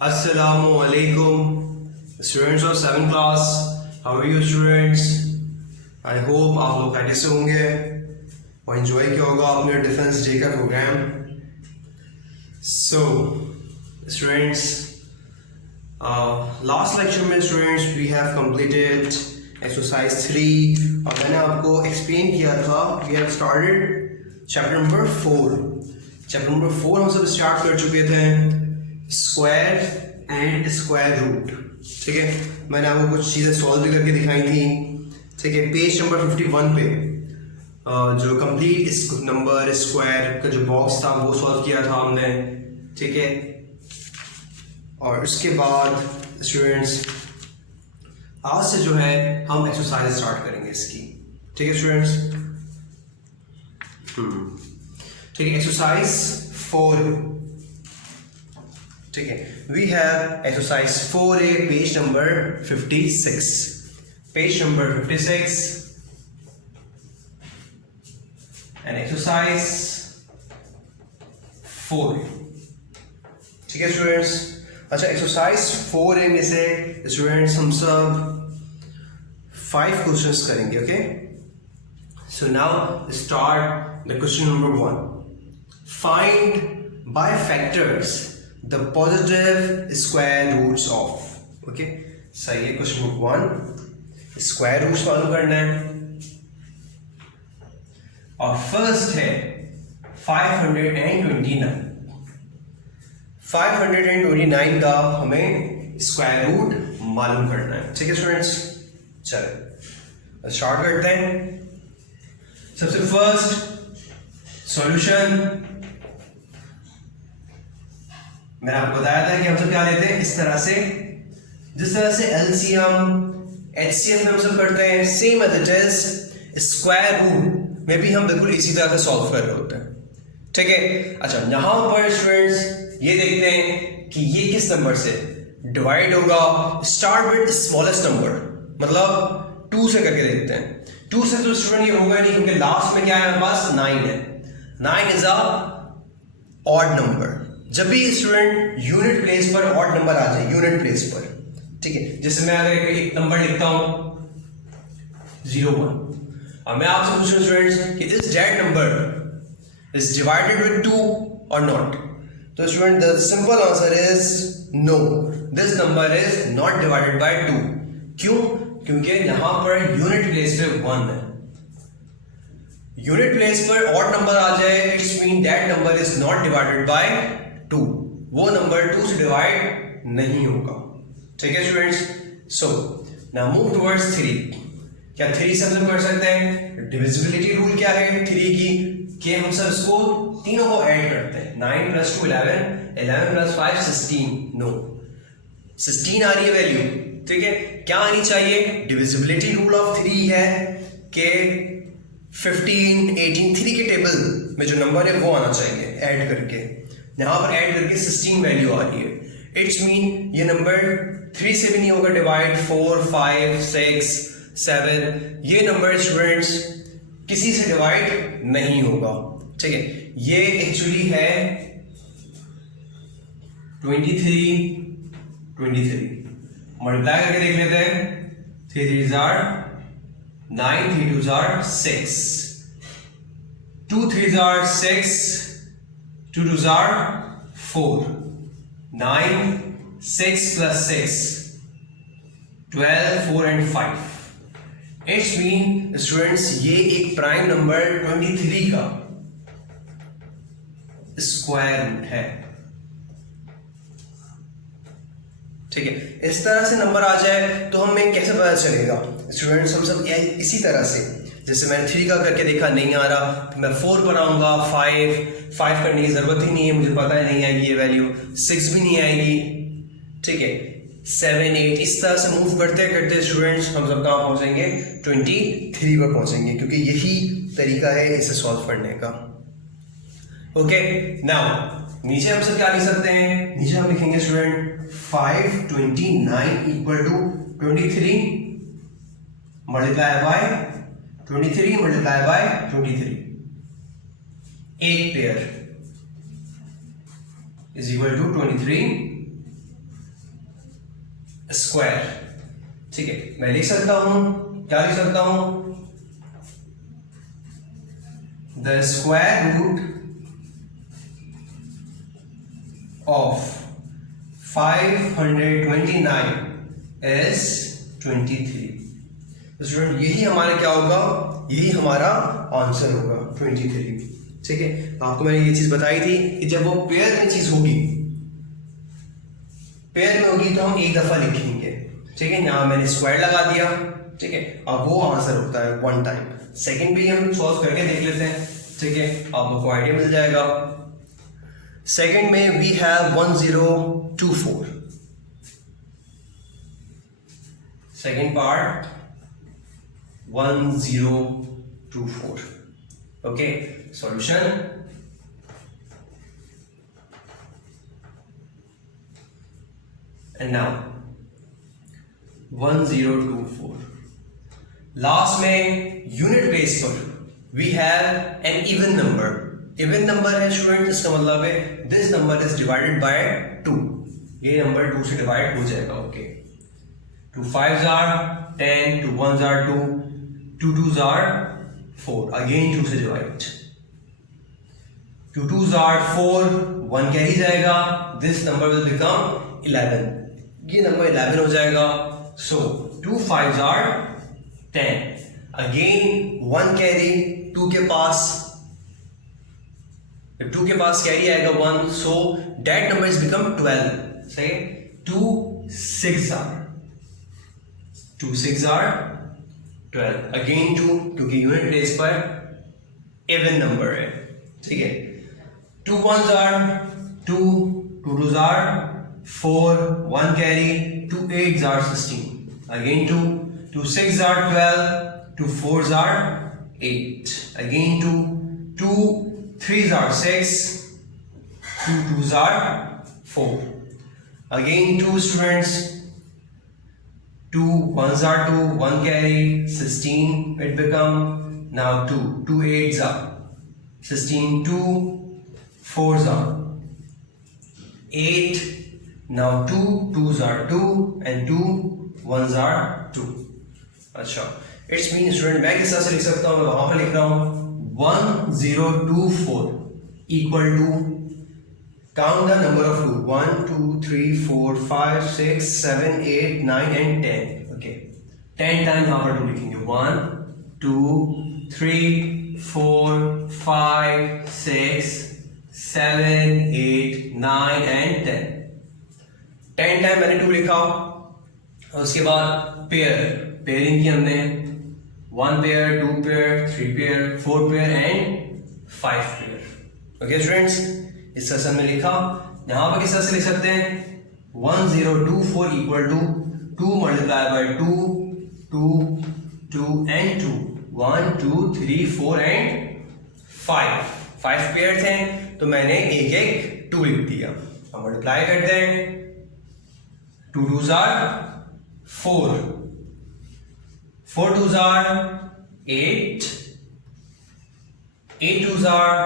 Assalamu alaikum, students of 7th class. How are you students? I hope आप लोग खैरियत से होंगे और enjoy किया होगा अपने डिफेंस डे का programme. So students, last lecture में students we have completed exercise 3 और मैंने आपको explain किया था we have started chapter number 4. Chapter number 4 हम सब स्टार्ट कर चुके थे, स्क्वायर एंड स्क्वायर रूट. ठीक है, मैंने आपको कुछ चीज़ें सॉल्व भी करके दिखाई थी. ठीक है, पेज नंबर 51 पे जो कंप्लीट नंबर स्क्वायर का जो बॉक्स था वो सॉल्व किया था हमने. ठीक है, और उसके बाद स्टूडेंट्स आज से जो है हम एक्सरसाइज स्टार्ट करेंगे इसकी. ठीक है स्टूडेंट्स, ठीक है, एक्सरसाइज 4. ठीक है, we have exercise 4A page number 56. Page number 56 and exercise 4. ठीक है स्टूडेंट्स. अच्छा, एक्सरसाइज 4A में से स्टूडेंट्स हम सब 5 क्वेश्चंस करेंगे. Okay, so now start the question number 1. Find by factors the positive square roots of. Okay, सही है. क्वेश्चन नंबर 1 स्क्वायर रूट्स मालूम करना है और फर्स्ट है 529. 529 का हमें स्क्वायर रूट मालूम करना है. ठीक है स्टूडेंट्स, चलो स्टार्ट करते हैं. सबसे फर्स्ट सॉल्यूशन मैंने आपको बताया था कि हम सब क्या लेते हैं, इस तरह से, जिस तरह से एलसीएम एचसीएफ में हम सब करते हैं, same as it is square root में भी हम बिल्कुल इसी तरह से सॉल्व कर रहे होते हैं. ठीक है. अच्छा, यहां पर स्टूडेंट्स ये देखते हैं कि ये किस नंबर से डिवाइड होगा. स्टार्ट विद स्मॉलेस्ट नंबर, मतलब 2 से करके देखते हैं. 2 से तो स्टूडेंट ये होगा नहीं क्योंकि लास्ट में क्या है हमारे पास 9 है. 9 इज अ ऑड नंबर. जब भी स्टूडेंट यूनिट प्लेस पर ऑड नंबर आ जाए, यूनिट प्लेस पर, ठीक है, जैसे मैं अगर एक नंबर लिखता हूं 01 और मैं आपसे पूछ रहा हूं स्टूडेंट्स कि is that number is divided with 2 और नॉट. तो student the simple answer is no, this number is not divided by 2. क्यों? क्योंकि यहां पर यूनिट प्लेस पे 1 है. यूनिट प्लेस पर ऑड नंबर आ जाए, it's mean that number is not divided by 2. वो नंबर 2 से डिवाइड नहीं होगा. ठीक है students. So now move towards 3. क्या 3 से हम सब कर सकते हैं? डिविजिबिलिटी रूल क्या है 3 की, कि हम सब इसको तीनों को ऐड करते हैं. 9 + 2 11, 11 + 5 16. नो, 16 आ रही है वैल्यू. ठीक है, क्या आनी चाहिए? डिविजिबिलिटी रूल ऑफ 3 है कि 15 18 3 के टेबल में जो नंबर है वो आना चाहिए ऐड करके. यहां पर ऐड करके 16 वैल्यू आ रही है. इट्स मीन ये नंबर 3 से भी नहीं होगा डिवाइड. 4 5 6 7 ये नंबर स्टूडेंट्स किसी से डिवाइड नहीं होगा. ठीक है, ये एक्चुअली है 23 मल्टीप्लाई करके देख लेते हैं. 3 3 are 9, 3 2 are 6, 2 3 are 6, 2 2 are 4, 9 6 + 6 12 4 and 5. It's mean students ये एक प्राइम नंबर 23 का स्क्वायर रूट है. ठीक है, इस तरह से नंबर आ जाए तो हमें कैसे पता चलेगा स्टूडेंट्स? हम सब इसी तरह से, जैसे मैंने 3 का करके देखा नहीं आ रहा, तो मैं 4 पर आऊंगा. 5 करने की जरूरत ही नहीं है, मुझे पता है नहीं आएगी ये वैल्यू. 6 भी नहीं आएगी. ठीक है, 7 8 इस तरह से मूव करते करते स्टूडेंट्स हम सब कहाँ पहुंचेंगे? 23 पर पहुंचेंगे, क्योंकि यही तरीका है इसे सॉल्व करने का. ओके, नाउ नीचे हम सब क्या लिख सकते हैं? नीचे हम लिखेंगे student 529 equal to 23 multiply by 23 multiply by 23. एक pair is equal to 23 square, ठीक है। मैं लिख सकता हूं, क्या लिख सकता हूं, the square root of 529 is 23। Student यही हमारा क्या होगा, यही हमारा आंसर होगा 23, ठीक है। आपको मैंने ये चीज बताई थी कि जब वो पेयर में चीज होगी, पेयर में होगी तो हम एक दफा लिखेंगे, ठीक है। यहां मैंने स्क्वायर लगा दिया, ठीक है। अब वो आंसर होता है वन टाइम। सेकंड भी हम सॉल्व करके देख लेते हैं, ठीक है, आपको आइडिया मिल जाएगा। सेकंड में we have 1024, second part 1024, okay. Solution, and now 1024, last में यूनिट प्लेस पर we have an even number. Even number है स्टूडेंट, इसका मतलब है this number is divided by 2, ये नंबर 2 से डिवाइड हो जाएगा, okay. 2 5s are 10, 2 1s are 2, 2 2s are 4, again 2 से डिवाइड, 2 2s are 4, 1 कैरी जाएगा, दिस नंबर विल बिकम 11, ये नंबर 11 हो जाएगा। सो 2 5s are 10, अगेन 1 कैरी 2 के पास, जब 2 के पास कैरी आएगा 1, so that number is become 12, सही। 2 6s are 12, अगेन 2, क्योंकि यूनिट प्लेस पर इवन नंबर है, ठीक है। 2 1s are 2, 2 2s are 4, 1 carry, 2 8s are 16, again 2, 2 6s are 12, 2 4s are 8, again 2, 2 3s are 6, 2 2s are 4, again 2 students, 2 1s are 2, 1 carry, 16 it become, now 2 8s are 16, 2 4s are 8, now 2 2s are 2 and 2 1s are 2। अच्छा, it's mean student मैं किस तरह से लिख सकता हूँ, मैं वहां पर लिख रहा हूं 1024 equal to, count the number of 2, 1 2 3 4 5 6 7 8 9 and 10, okay। 10 time यहाँ पर 2 लिखेंगे, 1 2 3 4 5 6 7 8 9 and 10, 10 टाइम मैंने 2 लिखा। और उसके बाद पेयरिंग की हमने, 1 pair 2 pair 3 pair 4 pair and 5 pair, okay students. इस सेशन में लिखा, यहां पर किस तरह से लिख सकते हैं, 1024 equal to 2 multiply by 2 2 2 and 2, 1 2 3 4 and 5 pair थे तो मैंने एक एक 2 लिख दिया। अब मल्टीप्लाई करते हैं, 2 2s are 4, 4 2s are 8, 8 2s are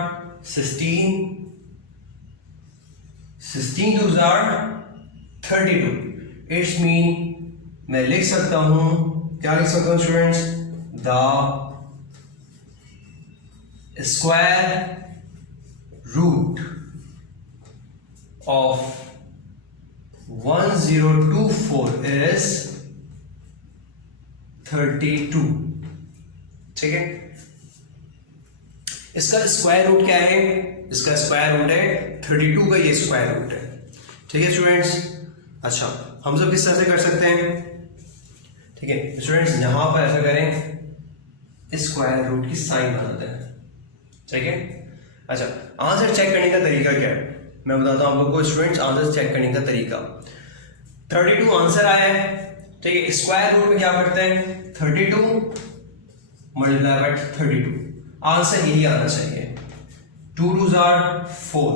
16, 16 2s are 32। It's mean मैं लिख सकता हूं, क्या लिख सकता हूं students, the square root of 1024 is 32, ठीक है। इसका स्क्वायर रूट क्या है, इसका स्क्वायर रूट है 32 का, ये स्क्वायर रूट है, ठीक है स्टूडेंट्स। अच्छा, हम सब किस तरह से कर सकते हैं, ठीक है स्टूडेंट्स, यहां पर ऐसा करें, स्क्वायर रूट की साइन बनाते हैं, ठीक है। अच्छा, आंसर चेक करने का तरीका क्या है, मैं बताता हूं आप लोग को स्टूडेंट्स, आंसर चेक करने का तरीका। 32 आंसर आया है, ठीक है। स्क्वायर रूट में क्या करते हैं, 32 मल्टीप्लाई बाय 32, आंसर यही आना चाहिए। 2 2s are 4,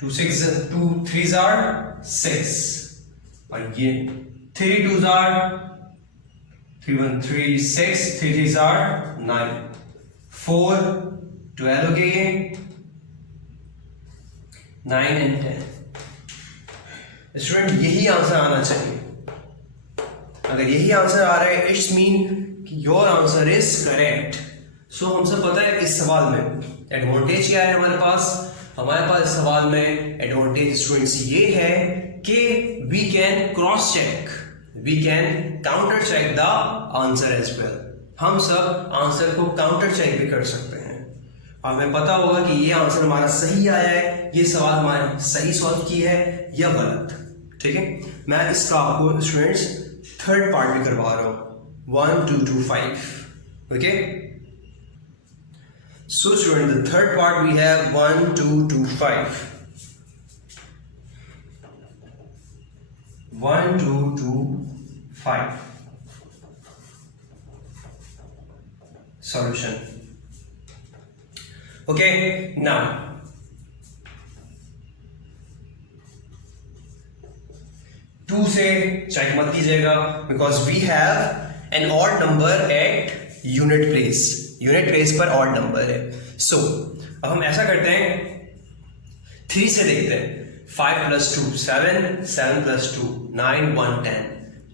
2 3s are 6, और ये 3 2s are 3 1 3 6, 3 3s are 9, 4 12 हो गए ये, 9 and 10। स्टूडेंट यही आंसर आना चाहिए, अगर यही आंसर आ रहा है इट्स मीन कि योर आंसर इज करेक्ट। सो हम सब पता है इस सवाल में एडवांटेज क्या है हमारे पास इस सवाल में एडवांटेज स्टूडेंट्स ये है कि we can cross check, we can counter check the answer as well. हम सब आंसर को काउंटर चेक भी कर सकते हैं और हमें पता होगा कि ये आंसर हमारा सही आया है, ये सवाल हमारे सही सॉल्व की है या गलत। ठीक है, मैं इसका आपको स्टूडेंट्स थर्ड पार्ट भी करवा रहा हूं 1 2 2 5। Okay, so student the third part we have 1 2 2 5 1 2 2 5 solution। okay, now two से चेक मत कीजिएगा because we have an odd number at unit place पर ऑड नंबर है। सो अब हम ऐसा करते हैं 3 से देखते हैं 5 + 2 7 7 + 2 9 1 10।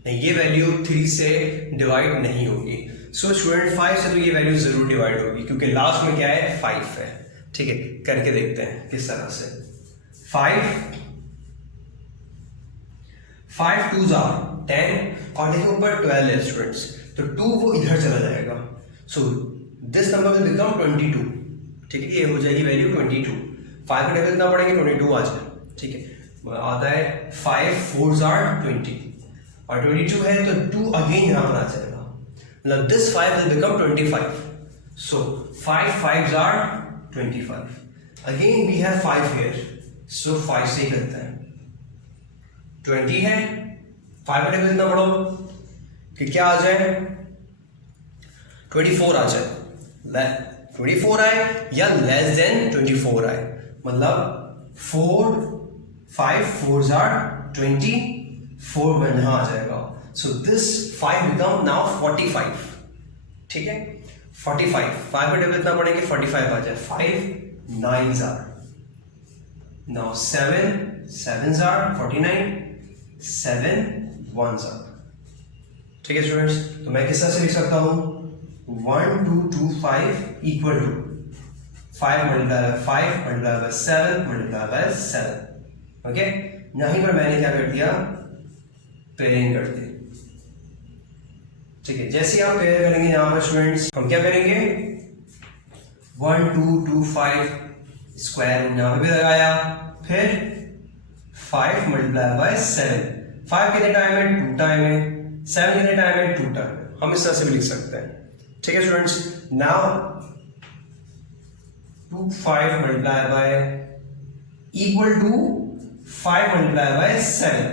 नहीं, ये वैल्यू 3 से डिवाइड नहीं होगी। सो स्टूडेंट 5 से तो ये वैल्यू जरूर डिवाइड होगी क्योंकि लास्ट में क्या है 5 है। ठीक है, करके देखते हैं किस तरह से। 5 2s are 10 और देखो ऊपर 12 है स्टूडेंट्स, तो 2 वो इधर चला जाएगा। So this number will become 22। ठीक है, ये हो जाएगी वैल्यू 22। 5 का टेबल कितना पड़ेंगे 22 आ जाए। ठीक है, आता है 5 4s are 20 और 22 है तो 2 अगेन यहां पर आ जाएगा, मतलब this 5 will become 25। So 5 5s are 25। Again we have 5 here, so 5 से ही करते हैं। 20 है, 5 का टेबल कितना पढ़ो कि क्या आ जाए 24 आ जाए, 24 आए या लेस देन 24 आए, मतलब 5 4s are 20 4 यहां आ जाएगा। So this 5 become now 45। ठीक है, 45 5 का टेबल कितना पढ़ेंगे 45 आ जाए। 5 9s are now 7 7s are 49 7 1s are। ठीक है स्टूडेंट्स, तो मैं किस तरह से लिख सकता हूं 1 2 2 5 equal to 5 multiply by 5 multiply by 7 multiply by 7। Okay, यहीं पर मैंने क्या कर दिया पेयरिंग कर दी। ठीक है, जैसे आप पेयर करेंगे यहां पर स्टूडेंट्स हम क्या करेंगे 1 2 2 5 स्क्वायर यहां पे भी लगाया, फिर 5 मल्टीप्लाई बाय 7। 5 कितने टाइम है 2 टाइम है, 7 कितने टाइम है 2 टाइम है। हम इस तरह से भी लिख सकते हैं। ठीक है students, now 2 5 multiply by equal to 5 multiply by 7।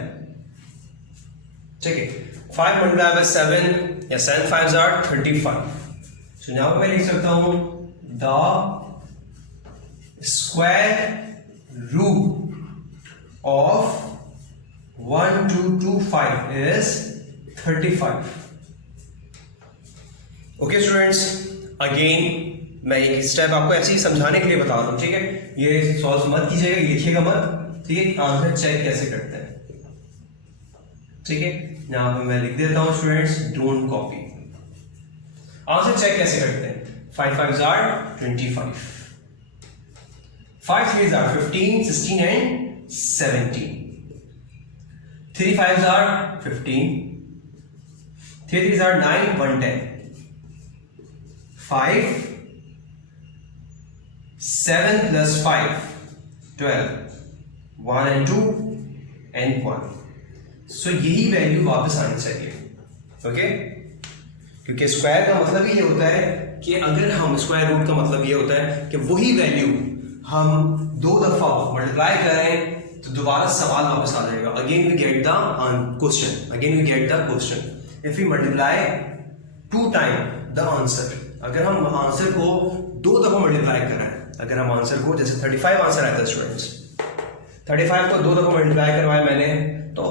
ठीक है, 5 मल्टीप्लाई बाय 7 या 7 5s are 35। सो यहां पर मैं लिख सकता हूं the square root of 1 2 2 5 is 35। Okay students, again मैं एक स्टेप आपको ऐसे ही समझाने के लिए बता रहा हूं। ठीक है, ये सॉल्व मत कीजिएगा, लिखिएगा मत। ठीक है, आंसर चेक कैसे करते हैं। ठीक है, यहां पे मैं लिख देता हूं students don't copy. Answer check कैसे करते हैं 5 5s are 25 5 3s are 15 16 and 17 3 5s are 15 3 3s are 9 1 10 5 7 plus 5 12 1 and 2 and 1। सो यही वैल्यू वापस आनी चाहिए। ओके, क्योंकि स्क्वायर का मतलब ही ये होता है कि अगर हम स्क्वायर रूट का मतलब ये होता है कि वही वैल्यू हम 2 दफा मल्टीप्लाई करें तो दोबारा सवाल वापस आ जाएगा। Again we get the question if we multiply 2 time the answer. अगर हम आंसर को 2 दफा मल्टीप्लाई करें, अगर हम आंसर को जैसे 35 आंसर आया था स्टूडेंट्स, 35 को 2 दफा मल्टीप्लाई करवाया मैंने, तो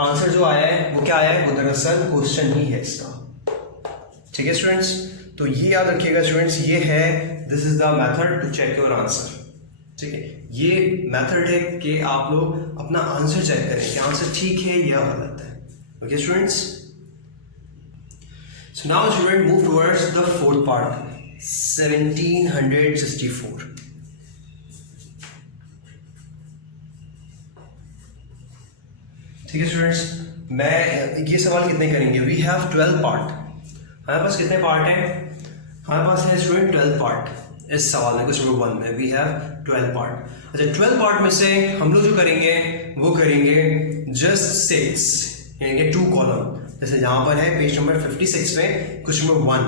आंसर जो आया है वो क्या आया है, वो दरअसल क्वेश्चन ही है इसका। ठीक है स्टूडेंट्स, तो ये याद रखिएगा स्टूडेंट्स, ये है this is the method to check your answer. ठीक है, ये मेथड है कि आप लोग अपना आंसर चेक करें कि आंसर ठीक है या गलत है। Okay students, So now student move towards the fourth part, 1764. ठीक है स्टूडेंट्स, मैं ये सवाल कितने करेंगे? We have 12 part. हमारे पास कितने पार्ट हैं? हमारे पास है स्टूडेंट 12 पार्ट. इस सवाल में क्वेश्चन नंबर 1 में वी हैव 12 पार्ट. अच्छा, 12 पार्ट में से हम लोग जो करेंगे वो करेंगे जस्ट 6, यानी कि 2 कॉलम. जैसे यहाँ पर है पेज नंबर 56 में क्वेश्चन नंबर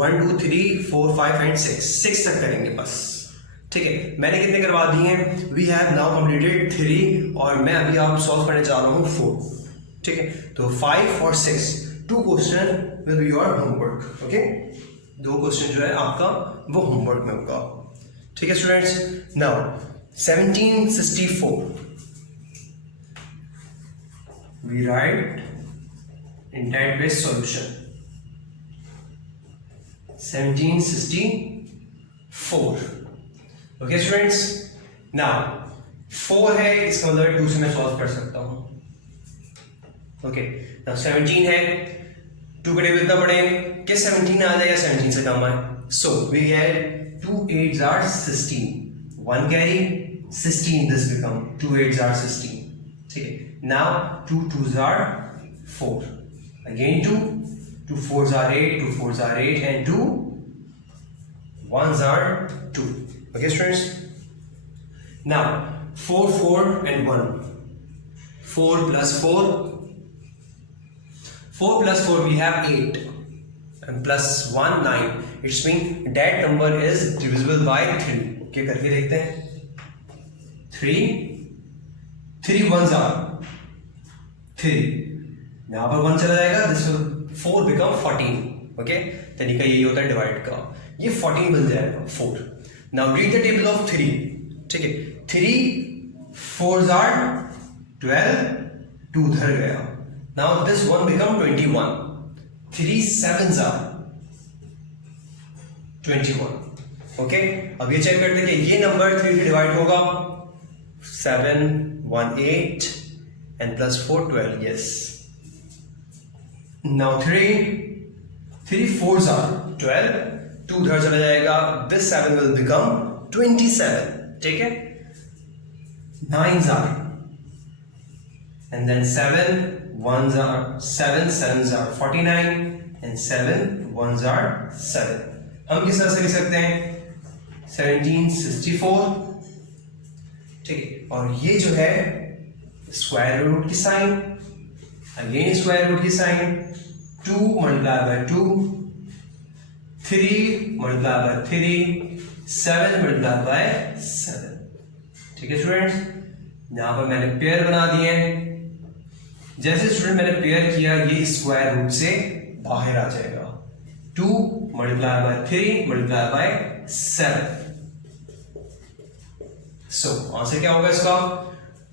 1, 2, 3, 4, 5 एंड 6 तक करेंगे बस. ठीक है, मैंने कितने करवा दिए हैं? वी हैव नाउ कंप्लीटेड 3 और मैं अभी आप सॉल्व करने जा रहा हूँ 4. ठीक है, तो 5 और 6, 2 question will be your homework. Okay, 2 question जो है आपका वो होमवर्क में होगा. ठीक है students, now 1764 we write intent based solution. 1764. Okay students, now 4 है, इसका मतलब 2 से मैं सॉल्व कर सकता हूं. ओके, नाउ 17 है, 2 के टेबल कितना पड़े कि 17 आ जाए या 17 से कम आए. So we get 2 8s are 16, 1 carry 16, this become 2 8s are 16. ठीक है, now 2 2s are 4, again 2 4s are 8, 2 4s are 8 and 2 1s are 2. Okay students, now 4 4 and 1, 4 plus 4 plus 4 we have 8 and plus 1 9. It's mean that number is divisible by 3. Okay, करके देखते हैं. 3 1s are 3, यहाँ पर 1 चला जाएगा, this will 4 become 14. Okay, तरीका यही होता है डिवाइड का. ये 14 बन जाएगा 4. Now read the table of 3. ठीक है, 3 4s are 12, 2 उधर गया. Now this one become 21. 3 7s are 21. Okay, अब ये चेक करते हैं कि ये नंबर 3 से डिवाइड होगा. 7 1 8 and plus 4 12. Yes. Now 3 4s are 12, 2 उधर चला जाएगा. This 7 will become 27. ठीक है, 9s are and then 7 1s are 7 7s are 49 and 7 1s are 7. हम किस तरह से लिख सकते हैं? 1764. ठीक है, और ये जो है स्क्वायर रूट की साइन, अगेन स्क्वायर रूट की sign. 2 multiply by 2, 3 multiply by 3, 7 multiply by 7. ठीक है स्टूडेंट्स, यहां पर मैंने पेयर बना दिए हैं. जैसे स्टूडेंट मैंने पेयर किया, ये स्क्वायर रूट से बाहर आ जाएगा. 2 multiply by 3 multiply by 7. So answer क्या होगा इसका?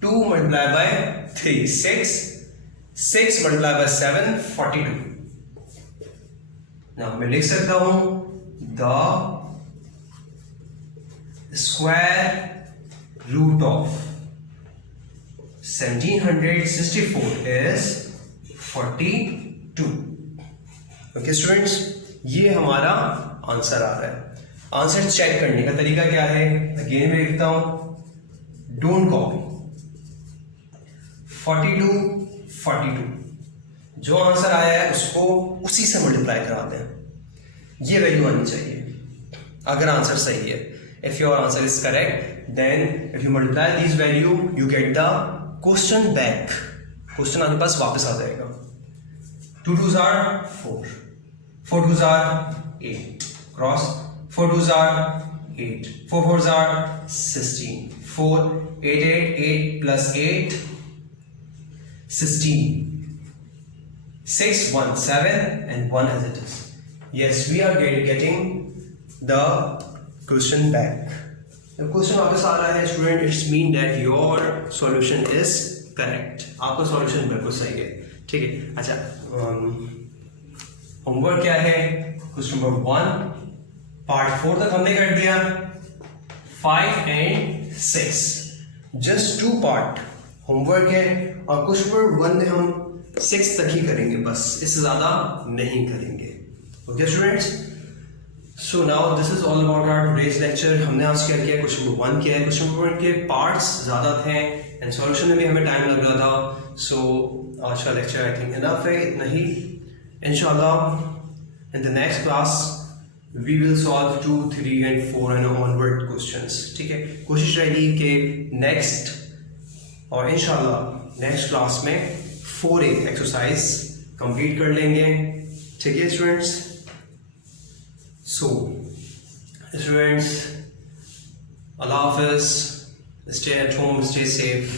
2 multiply by 3 6 multiply by 7 42. Now मैं लिख सकता हूं the square root of 1764 is 42. Okay students, ये हमारा आंसर आ रहा है. आंसर चेक करने का तरीका क्या है? अगेन मैं लिखता हूं, डोंट कॉपी. 42 जो आंसर आया है उसको उसी से मल्टीप्लाई कराते हैं. ये वैल्यू आनी चाहिए अगर आंसर सही है. If your answer is correct, then if you multiply this value you get the question back. Question आपके पास वापस आ जाएगा. 2 2s are 4, 4 2s are 8, cross 4 2s are 8, 4 4s are 16, 4 8 8 plus 8 16, 6 1 7 and 1 as it is. Yes, we are getting the question back. The question वापस आ रहा है student. It's mean that your solution is correct. आपका solution बिल्कुल सही है. ठीक है, अच्छा होमवर्क क्या है? क्वेश्चन नंबर 1 पार्ट 4 तक हमने कर दिया. 5 and 6 जस्ट 2 पार्ट होमवर्क है, और क्वेश्चन नंबर 1 में हम 6 तक ही करेंगे बस, इससे ज्यादा नहीं करेंगे. Okay students, so now this is all about our today's lecture. हमने आज क्या किया, क्वेश्चन नंबर 1 किया है। क्वेश्चन नंबर 1 के पार्ट्स ज़्यादा थे एंड सॉल्यूशन में भी हमें टाइम लग रहा था। सो आज का लेक्चर आई थिंक इनफ है, इतना ही। इंशाल्लाह in the next class we will solve 2, 3 and 4 and onward questions. ठीक है, कोशिश रहेगी कि नेक्स्ट और इंशाल्लाह नेक्स्ट क्लास में 4 एक्सरसाइज कंप्लीट कर लेंगे। ठीक है स्टूडेंट्स, सो स्टूडेंट्स अल्लाह हाफिज़, stay at home, stay safe.